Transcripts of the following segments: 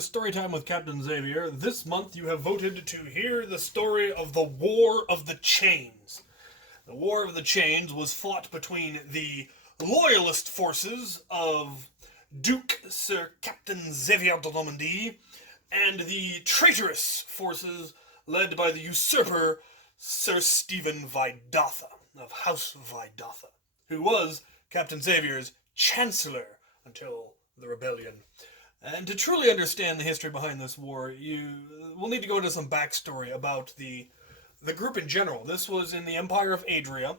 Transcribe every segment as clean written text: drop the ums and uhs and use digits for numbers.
Storytime with Captain Xavier. This month you have voted to hear the story of the War of the Chains. The War of the Chains was fought between the loyalist forces of Duke Sir Captain Xavier de Normandy and the traitorous forces led by the usurper Sir Stephen Vydatha of House Vydatha, who was Captain Xavier's Chancellor until the rebellion. And to truly understand the history behind this war, you will need to go into some backstory about the group in general. This was in the Empire of Adria,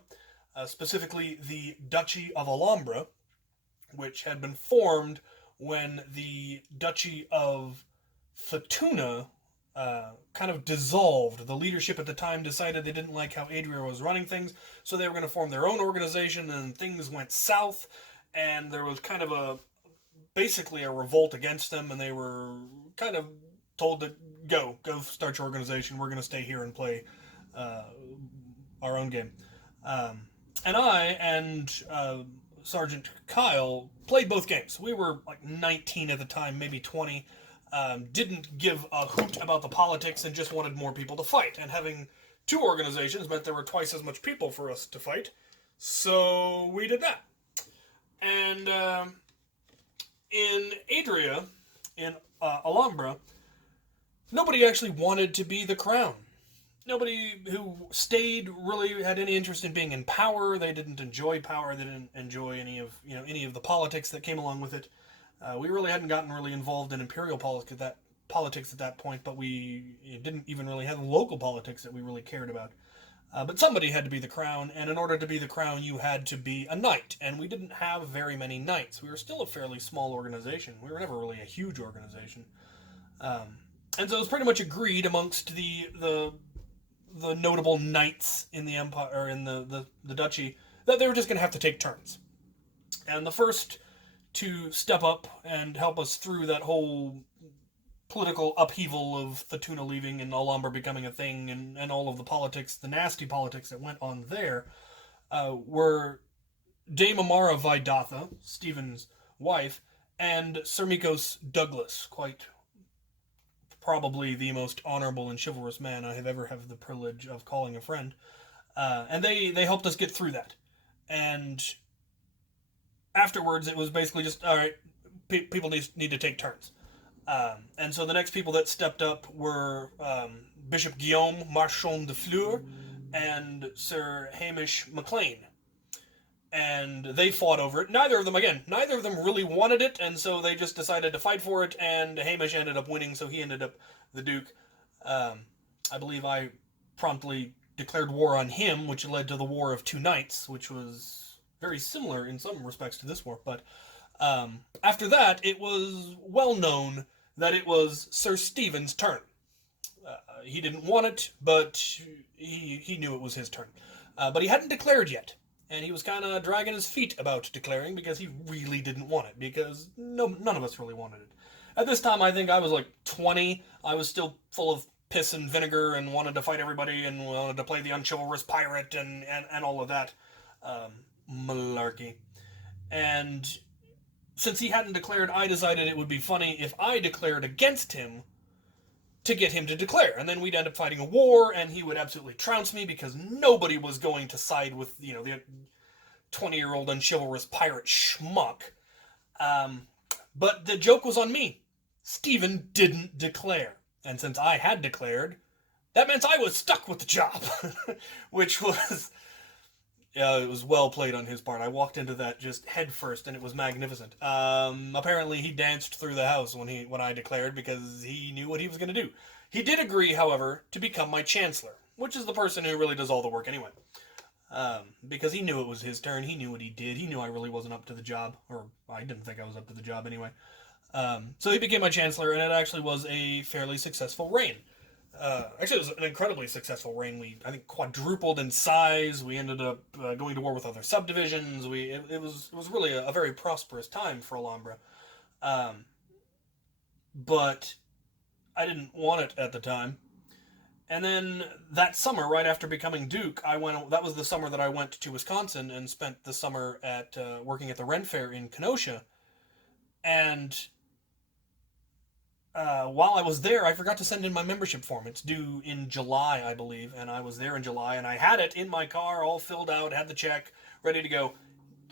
specifically the Duchy of Alhambra, which had been formed when the Duchy of Futuna kind of dissolved. The leadership at the time decided they didn't like how Adria was running things, so they were going to form their own organization, and things went south, and there was kind of basically a revolt against them, and they were kind of told to go start your organization. We're going to stay here and play our own game. And I and Sergeant Kyle played both games. We were like 19 at the time, maybe 20. Didn't give a hoot about the politics and just wanted more people to fight. And having two organizations meant there were twice as much people for us to fight. So we did that. And in Adria, in Alhambra, nobody actually wanted to be the crown. Nobody who stayed really had any interest in being in power. They didn't enjoy power. They didn't enjoy any of the politics that came along with it. We really hadn't gotten really involved in imperial politics at that point, but we didn't even really have local politics that we really cared about. But somebody had to be the crown, and in order to be the crown, you had to be a knight, and we didn't have very many knights. We were still a fairly small organization. We were never really a huge organization. And so it was pretty much agreed amongst the notable knights in the empire, or in the duchy, that they were just going to have to take turns. And the first to step up and help us through that whole political upheaval of Futuna leaving and Alhambra becoming a thing, and all of the politics, the nasty politics that went on there, were Dame Amara Vydatha, Stephen's wife, and Sir Mikos Douglas, quite probably the most honorable and chivalrous man I have ever had the privilege of calling a friend. And they helped us get through that. And afterwards, it was basically just, all right, people need to take turns. And so the next people that stepped up were Bishop Guillaume Marchand de Fleur and Sir Hamish MacLean. And they fought over it. Neither of them really wanted it, and so they just decided to fight for it, and Hamish ended up winning, so he ended up the Duke. I believe I promptly declared war on him, which led to the War of Two Knights, which was very similar in some respects to this war. But after that, it was well known that it was Sir Stephen's turn. He didn't want it, but he knew it was his turn. But he hadn't declared yet. And he was kind of dragging his feet about declaring because he really didn't want it, because none of us really wanted it. At this time, I think I was like 20. I was still full of piss and vinegar and wanted to fight everybody and wanted to play the unchivalrous pirate and all of that malarkey. And since he hadn't declared, I decided it would be funny if I declared against him to get him to declare. And then we'd end up fighting a war, and he would absolutely trounce me because nobody was going to side with, the 20-year-old unchivalrous pirate schmuck. But the joke was on me. Stephen didn't declare. And since I had declared, that meant I was stuck with the job. Which was... it was well played on his part. I walked into that just head first, and it was magnificent. Apparently, he danced through the house when I declared, because he knew what he was going to do. He did agree, however, to become my chancellor, which is the person who really does all the work anyway. Because he knew it was his turn. He knew what he did. He knew I really wasn't up to the job, or I didn't think I was up to the job anyway. So he became my chancellor, and it actually was a fairly successful reign. Actually, it was an incredibly successful reign. We, I think, quadrupled in size. We ended up going to war with other subdivisions. It was really a very prosperous time for Alhambra. But I didn't want it at the time. And then that summer, right after becoming Duke, that was the summer that I went to Wisconsin and spent the summer at working at the Ren Fair in Kenosha. And while I was there, I forgot to send in my membership form. It's due in July, I believe, and I was there in July, and I had it in my car, all filled out, had the check, ready to go.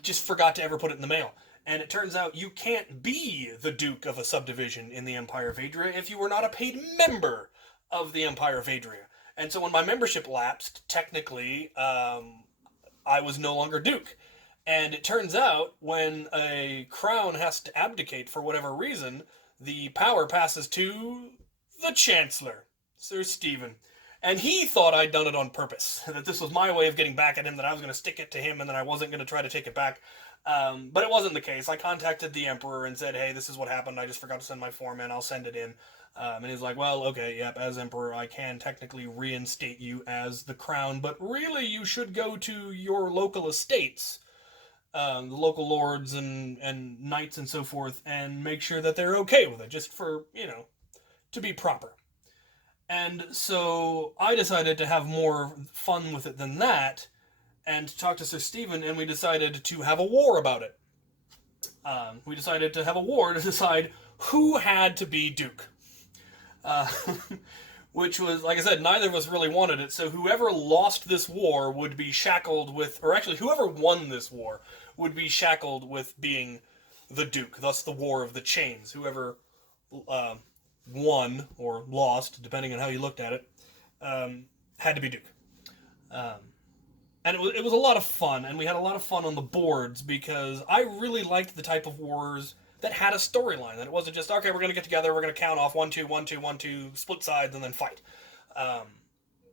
Just forgot to ever put it in the mail. And it turns out you can't be the Duke of a subdivision in the Empire of Adria if you were not a paid member of the Empire of Adria. And so when my membership lapsed, technically, I was no longer Duke. And it turns out when a crown has to abdicate for whatever reason, the power passes to the Chancellor, Sir Stephen. And he thought I'd done it on purpose, that this was my way of getting back at him, that I was going to stick it to him and then I wasn't going to try to take it back. But it wasn't the case. I contacted the Emperor and said, hey, this is what happened. I just forgot to send my form in. I'll send it in. And he's like, well, okay, yep, as Emperor, I can technically reinstate you as the crown, but really you should go to your local estates, the local lords and knights and so forth, and make sure that they're okay with it, just for, to be proper. And so I decided to have more fun with it than that, and to talk to Sir Stephen, and we decided to have a war about it. We decided to have a war to decide who had to be Duke. Which was, like I said, neither of us really wanted it, so whoever lost this war would be shackled with, or actually, whoever won this war would be shackled with being the Duke, thus the War of the Chains. Whoever won, or lost, depending on how you looked at it, had to be Duke. And it was a lot of fun, and we had a lot of fun on the boards, because I really liked the type of wars that had a storyline, that it wasn't just, okay, we're going to get together, we're going to count off 1, 2, 1, 2, 1, 2, split sides, and then fight.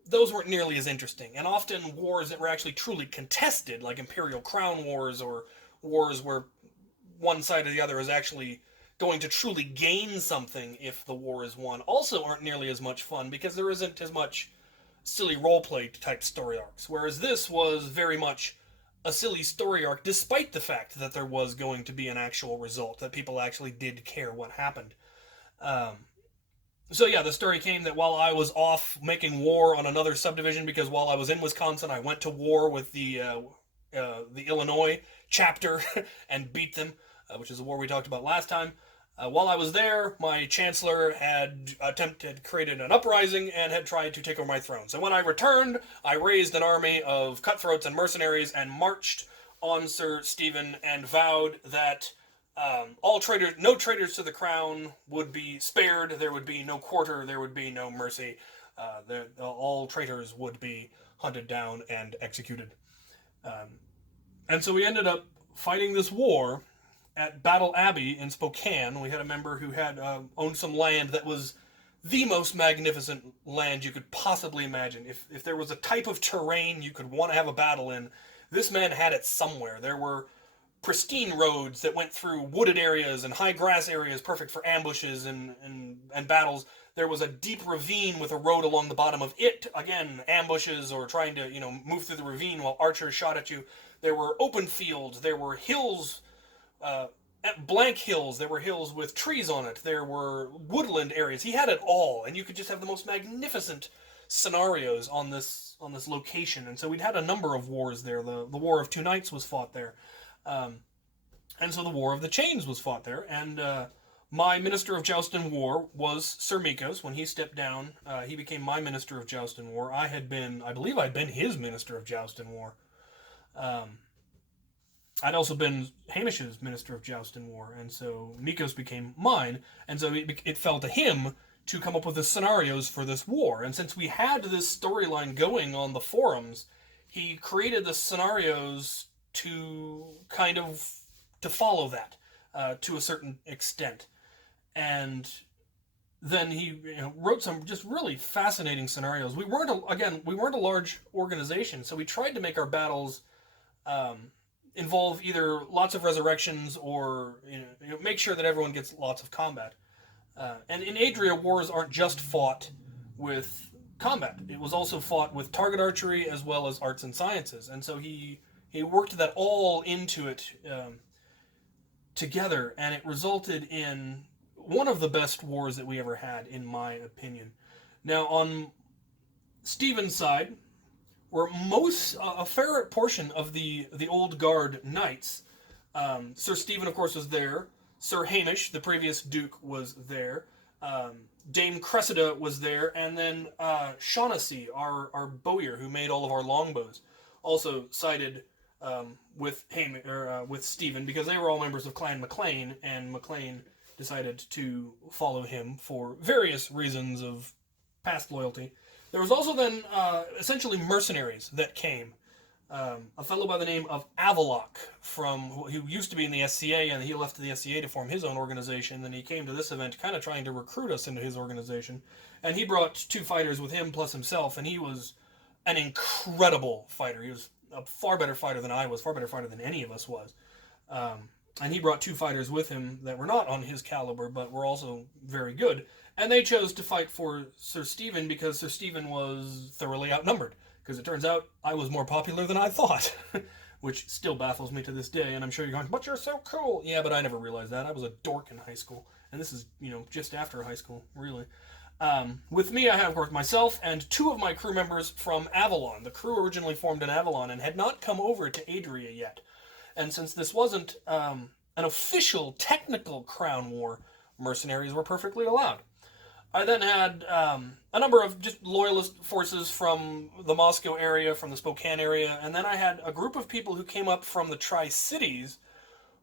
Those weren't nearly as interesting, and often wars that were actually truly contested, like Imperial Crown Wars, or wars where one side or the other is actually going to truly gain something if the war is won, also aren't nearly as much fun, because there isn't as much silly roleplay type story arcs, whereas this was very much a silly story arc, despite the fact that there was going to be an actual result, that people actually did care what happened. So yeah, the story came that while I was off making war on another subdivision, because while I was in Wisconsin, I went to war with the Illinois chapter and beat them, which is a war we talked about last time. While I was there, my chancellor had created an uprising and had tried to take over my throne. So when I returned, I raised an army of cutthroats and mercenaries and marched on Sir Stephen and vowed that no traitors to the crown would be spared. There would be no quarter. There would be no mercy. All traitors would be hunted down and executed. And so we ended up fighting this war at Battle Abbey in Spokane. We had a member who had owned some land that was the most magnificent land you could possibly imagine. If there was a type of terrain you could want to have a battle in, this man had it somewhere. There were pristine roads that went through wooded areas and high grass areas, perfect for ambushes and battles. There was a deep ravine with a road along the bottom of it. Again, ambushes or trying to move through the ravine while archers shot at you. There were open fields. There were hills. Blank hills. There were hills with trees on it. There were woodland areas. He had it all, and you could just have the most magnificent scenarios on this location. And so we'd had a number of wars there. The War of Two Nights was fought there, and so the War of the Chains was fought there. And my Minister of Joust and War was Sir Mikos. When he stepped down, he became my Minister of Joust and War. I believe I'd been his Minister of Joust and War. I'd also been Hamish's Minister of Joust and War, and so Mikos became mine, and so it fell to him to come up with the scenarios for this war. And since we had this storyline going on the forums, he created the scenarios to follow that to a certain extent. And then he wrote some just really fascinating scenarios. We weren't a large organization, so we tried to make our battles involve either lots of resurrections or make sure that everyone gets lots of combat. And in Adria, wars aren't just fought with combat. It was also fought with target archery as well as arts and sciences. And so he worked that all into it together, and it resulted in one of the best wars that we ever had, in my opinion. Now, on Stephen's side, were a fair portion of the old guard knights. Sir Stephen, of course, was there. Sir Hamish, the previous duke, was there. Dame Cressida was there, and then Shaughnessy, our bowyer who made all of our longbows, also sided with Stephen, because they were all members of Clan MacLean, and MacLean decided to follow him for various reasons of past loyalty. There was also then essentially mercenaries that came. A fellow by the name of Avalock, who used to be in the SCA, and he left the SCA to form his own organization. Then he came to this event kind of trying to recruit us into his organization, and he brought 2 fighters with him plus himself, and he was an incredible fighter. He was a far better fighter than I was, far better fighter than any of us was. And he brought 2 fighters with him that were not on his caliber, but were also very good. And they chose to fight for Sir Stephen because Sir Stephen was thoroughly outnumbered. Because it turns out I was more popular than I thought, which still baffles me to this day. And I'm sure you're going, but you're so cool. Yeah, but I never realized that. I was a dork in high school. And this is, just after high school, really. With me, I have, of course, myself and 2 of my crew members from Avalon. The crew originally formed in Avalon and had not come over to Adria yet. And since this wasn't an official, technical Crown War, mercenaries were perfectly allowed. I then had a number of just loyalist forces from the Moscow area, from the Spokane area, and then I had a group of people who came up from the Tri-Cities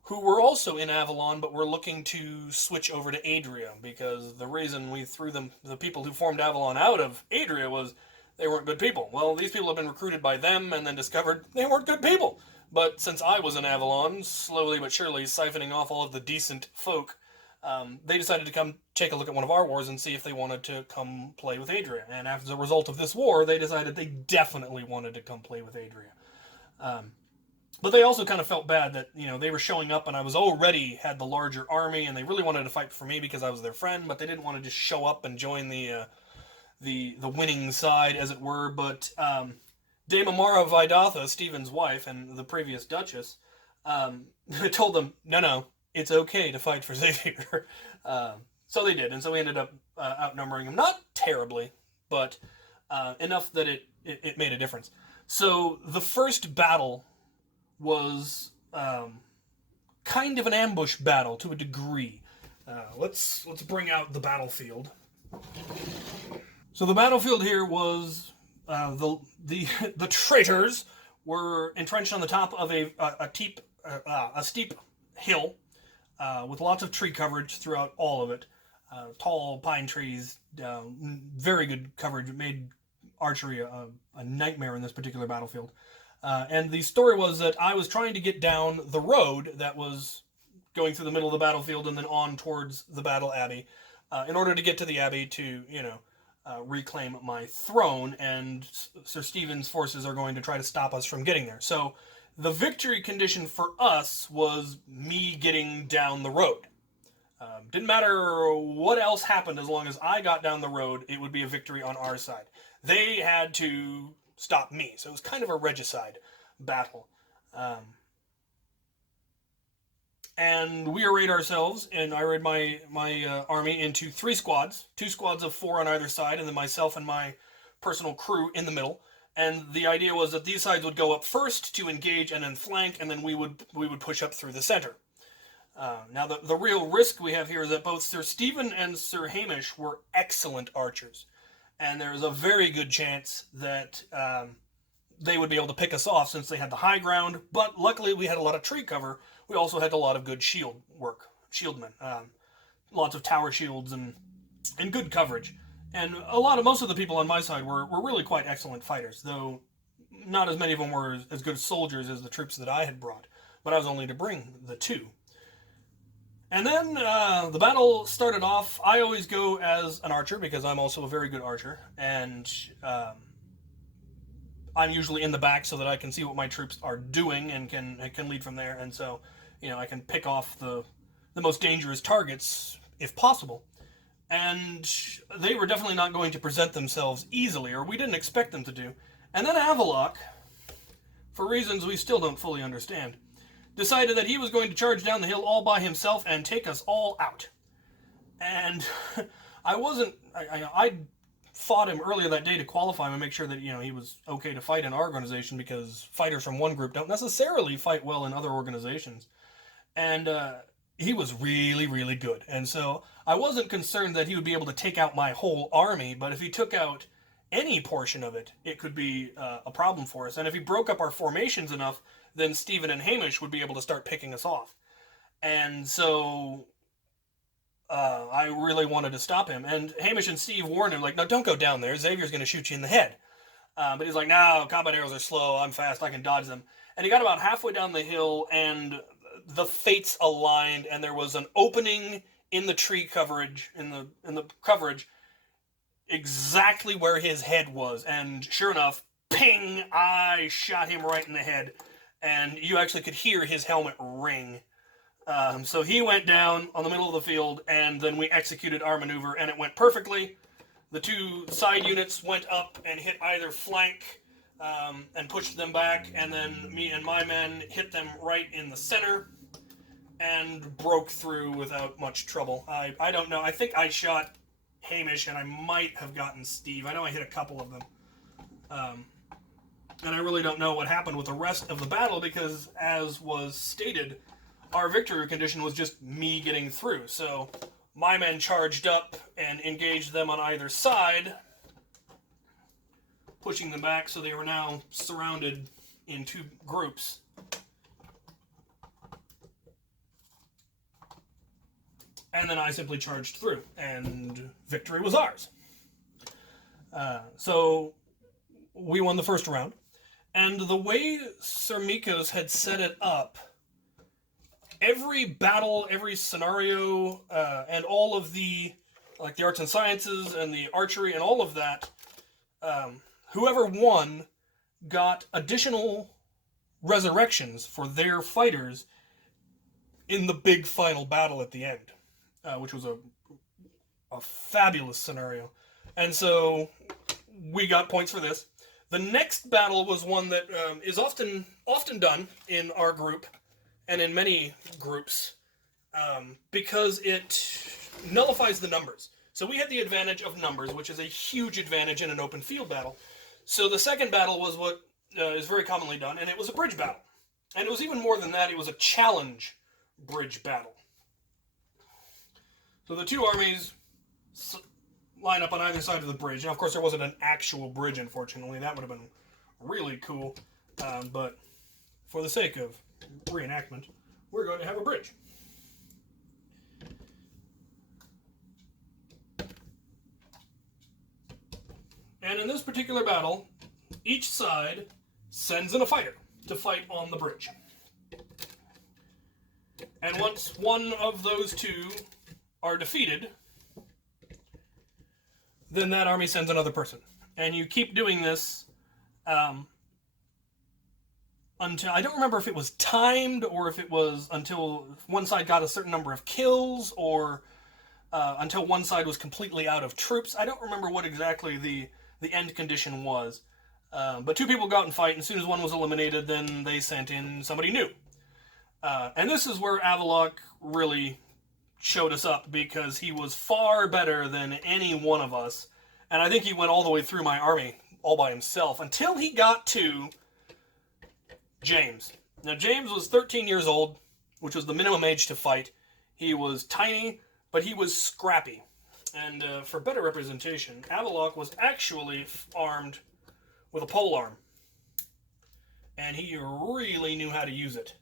who were also in Avalon but were looking to switch over to Adria, because the reason we threw the people who formed Avalon out of Adria was they weren't good people. Well, these people have been recruited by them and then discovered they weren't good people. But since I was in Avalon, slowly but surely siphoning off all of the decent folk, they decided to come take a look at one of our wars and see if they wanted to come play with Adria. And as a result of this war, they decided they definitely wanted to come play with Adria. But they also kind of felt bad that, they were showing up and I was already had the larger army, and they really wanted to fight for me because I was their friend, but they didn't want to just show up and join the winning side, as it were. But Dame Amara Vidatha, Stephen's wife and the previous Duchess, told them, no, it's okay to fight for Xavier. So they did, and so we ended up outnumbering them. Not terribly, but enough that it made a difference. So the first battle was kind of an ambush battle to a degree. Let's bring out the battlefield. So the battlefield here was the traitors were entrenched on the top of a steep hill with lots of tree coverage throughout all of it. Tall pine trees, very good coverage. It made archery a nightmare in this particular battlefield. And the story was that I was trying to get down the road that was going through the middle of the battlefield and then on towards the Battle Abbey in order to get to the Abbey to, reclaim my throne, and Sir Stephen's forces are going to try to stop us from getting there. So the victory condition for us was me getting down the road. Didn't matter what else happened, as long as I got down the road, it would be a victory on our side. They had to stop me, so it was kind of a regicide battle. And we arrayed ourselves, and I arrayed my army into 3 squads, 2 squads of 4 on either side, and then myself and my personal crew in the middle. And the idea was that these sides would go up first to engage and then flank, and then we would push up through the center. Now, the real risk we have here is that both Sir Stephen and Sir Hamish were excellent archers, and there is a very good chance that they would be able to pick us off since they had the high ground. But luckily, we had a lot of tree cover. We also had a lot of good shield work, shieldmen, lots of tower shields and good coverage. And most of the people on my side were really quite excellent fighters, though not as many of them were as good soldiers as the troops that I had brought. But I was only to bring the 2. And then the battle started off. I always go as an archer because I'm also a very good archer, and I'm usually in the back so that I can see what my troops are doing and can lead from there. And so, I can pick off the most dangerous targets if possible. And they were definitely not going to present themselves easily, or we didn't expect them to do. And then Avalock, for reasons we still don't fully understand, decided that he was going to charge down the hill all by himself and take us all out. And I fought him earlier that day to qualify him and make sure that, he was okay to fight in our organization, because fighters from one group don't necessarily fight well in other organizations. And he was really, really good. And so I wasn't concerned that he would be able to take out my whole army, but if he took out any portion of it, it could be a problem for us. And if he broke up our formations enough, then Stephen and Hamish would be able to start picking us off. And so I really wanted to stop him. And Hamish and Steve warned him, like, no, don't go down there. Xavier's going to shoot you in the head. But he's like, no, combat arrows are slow. I'm fast. I can dodge them. And he got about halfway down the hill, and the fates aligned, and there was an opening in the tree coverage, in the coverage, exactly where his head was. And sure enough, ping! I shot him right in the head, and you actually could hear his helmet ring. So he went down on the middle of the field, and then we executed our maneuver, and it went perfectly. The two side units went up and hit either flank and pushed them back, and then me and my men hit them right in the center and broke through without much trouble. I don't know. I think I shot Hamish, and I might have gotten Steve. I know I hit a couple of them. And I really don't know what happened with the rest of the battle because, as was stated, our victory condition was just me getting through. So my men charged up and engaged them on either side, pushing them back, so they were now surrounded in two groups. And then I simply charged through, and victory was ours. So we won the first round. And the way Sir Mikos had set it up, every battle, every scenario, and all of the, like the arts and sciences and the archery and all of that, whoever won got additional resurrections for their fighters in the big final battle at the end, which was a fabulous scenario. And so we got points for this. The next battle was one that is often done in our group and in many groups because it nullifies the numbers. So we had the advantage of numbers, which is a huge advantage in an open field battle. So the second battle was what is very commonly done, and it was a bridge battle. And it was even more than that, it was a challenge bridge battle. So the two armies line up on either side of the bridge. Now, of course, there wasn't an actual bridge, unfortunately. That would have been really cool. But for the sake of reenactment, we're going to have a bridge. And in this particular battle, each side sends in a fighter to fight on the bridge. And once one of those two are defeated, then that army sends another person. And you keep doing this until, I don't remember if it was timed or if it was until one side got a certain number of kills or until one side was completely out of troops. I don't remember what exactly the end condition was. But two people got out and fight, and as soon as one was eliminated, then they sent in somebody new. And this is where Avaloq really showed us up because he was far better than any one of us. And I think he went all the way through my army all by himself until he got to James. Now, James was 13 years old, which was the minimum age to fight. He was tiny, but he was scrappy. And for better representation, Avaloq was actually armed with a polearm. And he really knew how to use it.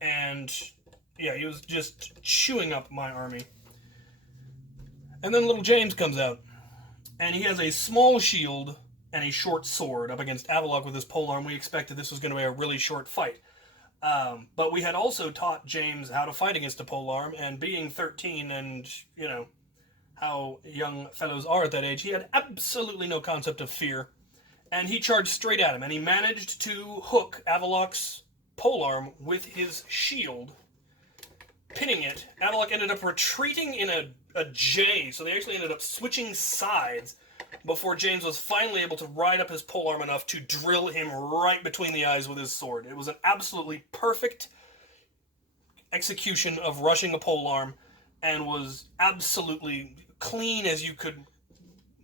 And yeah, he was just chewing up my army. And then little James comes out. And he has a small shield and a short sword up against Avaloq with his polearm. We expected this was going to be a really short fight. But we had also taught James how to fight against a polearm. And being 13 and, you know, how young fellows are at that age, he had absolutely no concept of fear. And he charged straight at him. And he managed to hook Avaloq's polearm with his shield, pinning it. Avaloq ended up retreating in a J, so they actually ended up switching sides before James was finally able to ride up his polearm enough to drill him right between the eyes with his sword. It was an absolutely perfect execution of rushing a polearm and was absolutely clean as you could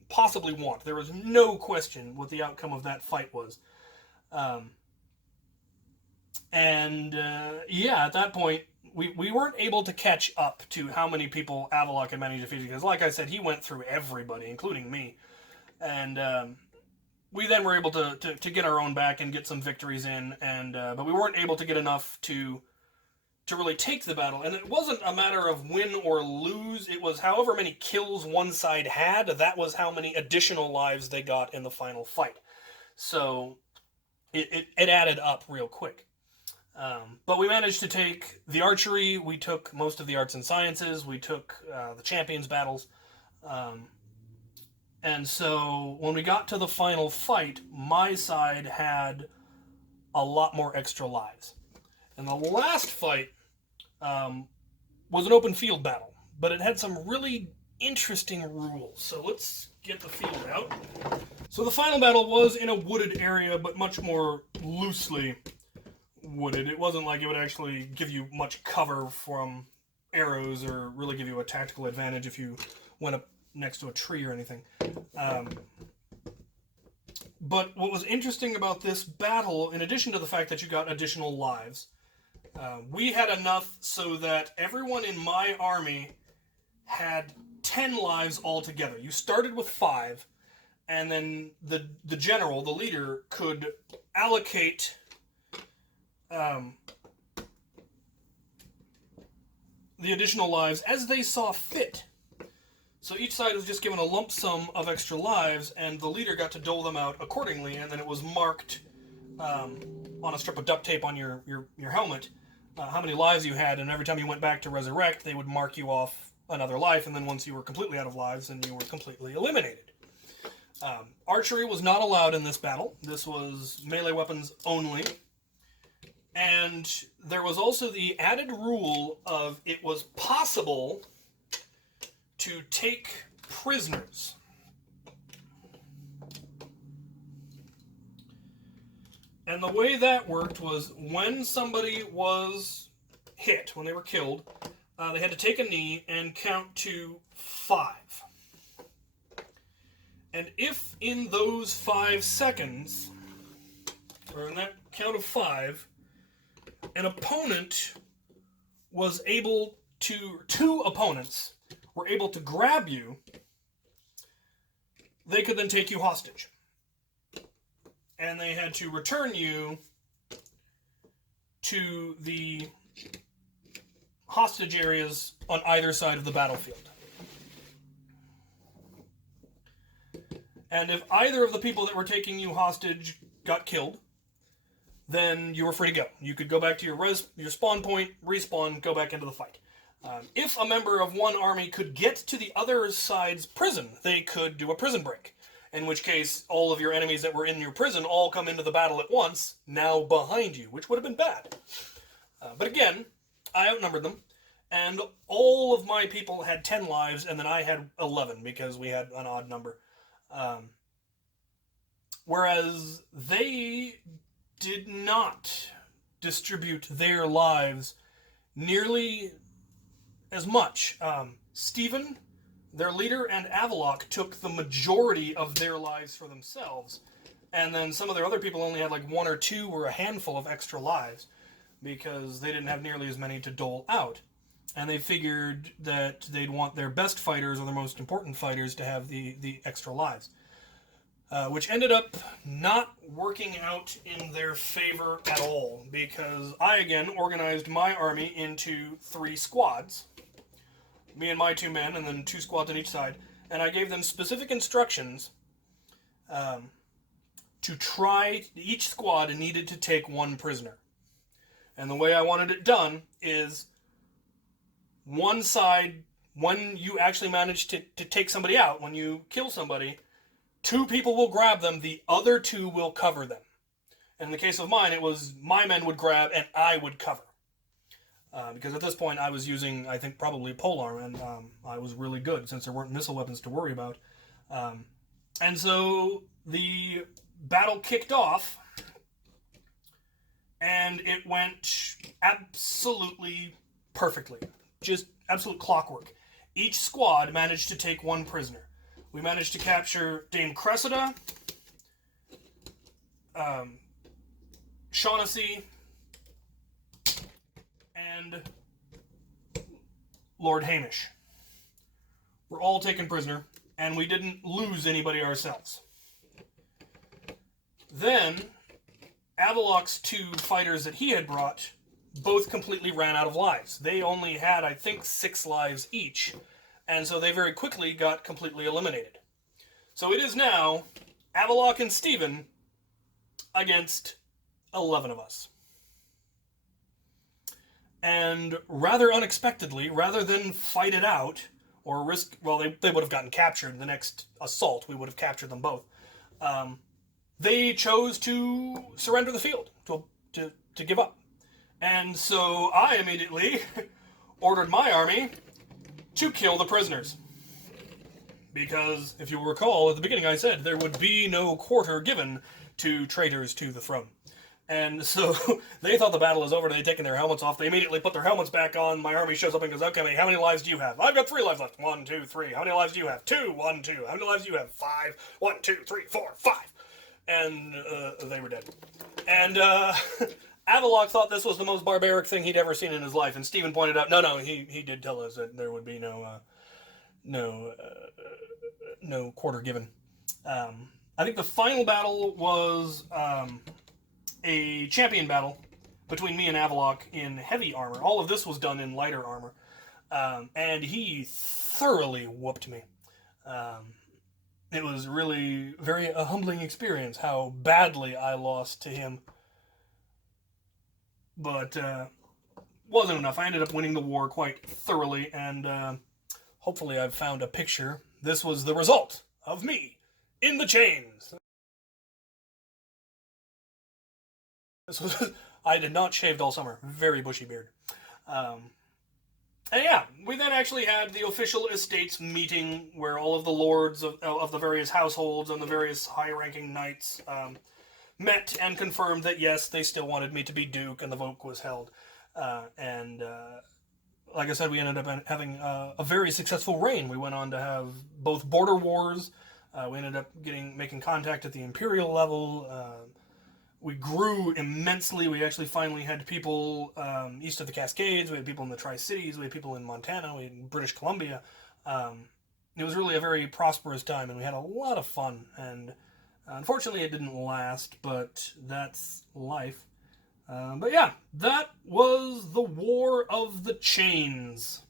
possibly want. There was no question what the outcome of that fight was. Yeah, at that point, we weren't able to catch up to how many people Avaloq had managed to defeat, because, like I said, he went through everybody, including me. And we then were able to get our own back and get some victories in, and but we weren't able to get enough to really take the battle. And it wasn't a matter of win or lose. It was however many kills one side had, that was how many additional lives they got in the final fight. So it added up real quick. But we managed to take the archery, we took most of the arts and sciences, we took the champions battles. And so when we got to the final fight, my side had a lot more extra lives. And the last fight was an open field battle, but it had some really interesting rules. So let's get the field out. So the final battle was in a wooded area, but much more loosely wooded. It wasn't like it would actually give you much cover from arrows or really give you a tactical advantage if you went up next to a tree or anything. But what was interesting about this battle, in addition to the fact that you got additional lives, we had enough so that everyone in my army had 10 lives altogether. You started with 5, and then the general, the leader, could allocate the additional lives as they saw fit. So each side was just given a lump sum of extra lives, and the leader got to dole them out accordingly, and then it was marked on a strip of duct tape on your helmet how many lives you had, and every time you went back to resurrect, they would mark you off another life, and then once you were completely out of lives, then you were completely eliminated. Archery was not allowed in this battle. This was melee weapons only. And there was also the added rule of it was possible to take prisoners. And the way that worked was when somebody was hit, when they were killed, they had to take a knee and count to 5. And if in those 5 seconds, or in that count of 5, an opponent was able to, 2 opponents were able to grab you, they could then take you hostage. And they had to return you to the hostage areas on either side of the battlefield. And if either of the people that were taking you hostage got killed, then you were free to go. You could go back to your spawn point, respawn, go back into the fight. If a member of one army could get to the other side's prison, they could do a prison break. In which case, all of your enemies that were in your prison all come into the battle at once, now behind you, which would have been bad. But again, I outnumbered them, and all of my people had 10 lives, and then I had 11, because we had an odd number. Whereas they did not distribute their lives nearly as much. Stephen, their leader, and Avaloq took the majority of their lives for themselves, and then some of their other people only had like 1 or 2 or a handful of extra lives because they didn't have nearly as many to dole out. And they figured that they'd want their best fighters or their most important fighters to have the extra lives. Which ended up not working out in their favor at all, because I again organized my army into 3 squads. Me and my 2 men, and then 2 squads on each side, and I gave them specific instructions to try. Each squad needed to take 1 prisoner. And the way I wanted it done is one side, when you actually manage to take somebody out, when you kill somebody, 2 people will grab them, the other 2 will cover them. And in the case of mine, it was my men would grab and I would cover. Because at this point I was using, I think, probably polearm, and I was really good since there weren't missile weapons to worry about. And so the battle kicked off, and it went absolutely perfectly. Just absolute clockwork. Each squad managed to take 1 prisoner. We managed to capture Dame Cressida, Shaughnessy, and Lord Hamish were all taken prisoner, and we didn't lose anybody ourselves. Then, Avalok's 2 fighters that he had brought both completely ran out of lives. They only had, I think, 6 lives each, and so they very quickly got completely eliminated. So it is now Avalok and Steven against 11 of us. And rather unexpectedly, rather than fight it out, or risk, well, they would have gotten captured. The next assault, we would have captured them both. They chose to surrender the field, to give up. And so I immediately ordered my army to kill the prisoners. Because, if you recall, at the beginning I said there would be no quarter given to traitors to the throne. And so they thought the battle was over. They'd taken their helmets off. They immediately put their helmets back on. My army shows up and goes, okay, how many lives do you have? I've got 3 lives left. 1, 2, 3. How many lives do you have? 2, 1, 2. How many lives do you have? 5. 1, 2, 3, 4, 5. And they were dead. And Avalok thought this was the most barbaric thing he'd ever seen in his life. And Stephen pointed out, no, he did tell us that there would be no quarter given. I think the final battle was a champion battle between me and Avalok in heavy armor. All of this was done in lighter armor. And he thoroughly whooped me. It was really a humbling experience how badly I lost to him. But wasn't enough. I ended up winning the war quite thoroughly, and hopefully I've found a picture. This was the result of me in the chains. I did not shaved all summer. Very bushy beard. And yeah, we then actually had the official estates meeting where all of the lords of the various households and the various high-ranking knights met and confirmed that yes, they still wanted me to be duke, and the vote was held. Like I said, we ended up having a very successful reign. We went on to have both border wars. We ended up making contact at the imperial level. We grew immensely. We actually finally had people east of the Cascades. We had people in the Tri-Cities. We had people in Montana. We had in British Columbia. It was really a very prosperous time, and we had a lot of fun. And unfortunately, it didn't last, but that's life. But yeah, that was the War of the Chains.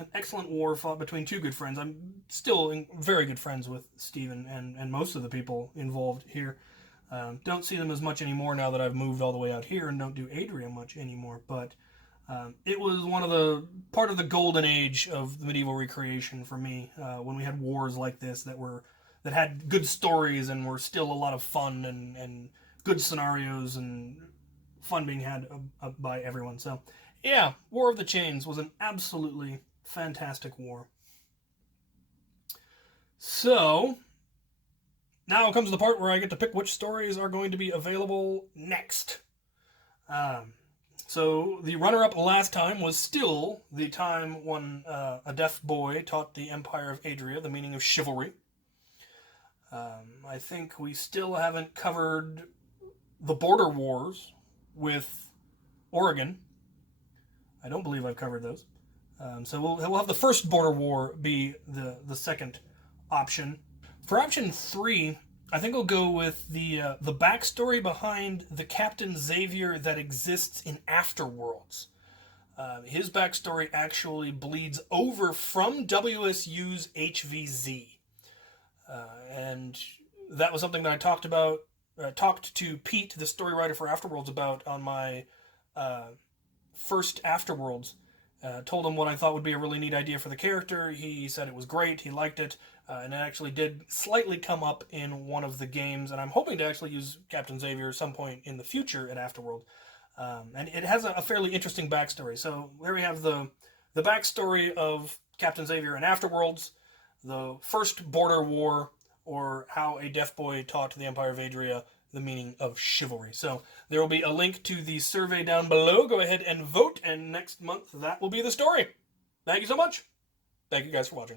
An excellent war fought between 2 good friends. I'm still very good friends with Stephen and most of the people involved here. Don't see them as much anymore now that I've moved all the way out here, and don't do Adria much anymore, but it was part of the golden age of the medieval recreation for me, when we had wars like this that had good stories and were still a lot of fun and good scenarios and fun being had by everyone. So yeah, War of the Chains was an absolutely fantastic war. So now comes the part where I get to pick which stories are going to be available next. So the runner-up last time was still the time when a deaf boy taught the Empire of Adria the meaning of chivalry. I think we still haven't covered the border wars with Oregon. I don't believe I've covered those. So we'll have the first border war be the second option. For option 3, I think we'll go with the backstory behind the Captain Xavier that exists in Afterworlds. His backstory actually bleeds over from WSU's HVZ. And that was something that I talked to Pete, the story writer for Afterworlds, about on my first Afterworlds. Told him what I thought would be a really neat idea for the character. He said it was great, he liked it, and it actually did slightly come up in one of the games, and I'm hoping to actually use Captain Xavier at some point in the future at Afterworld. And it has a fairly interesting backstory. So there we have the backstory of Captain Xavier in Afterworlds, the first border war, or how a deaf boy taught the Empire of Adria the meaning of chivalry. So there will be a link to the survey down below. Go ahead and vote, and next month that will be the story. Thank you so much. Thank you guys for watching.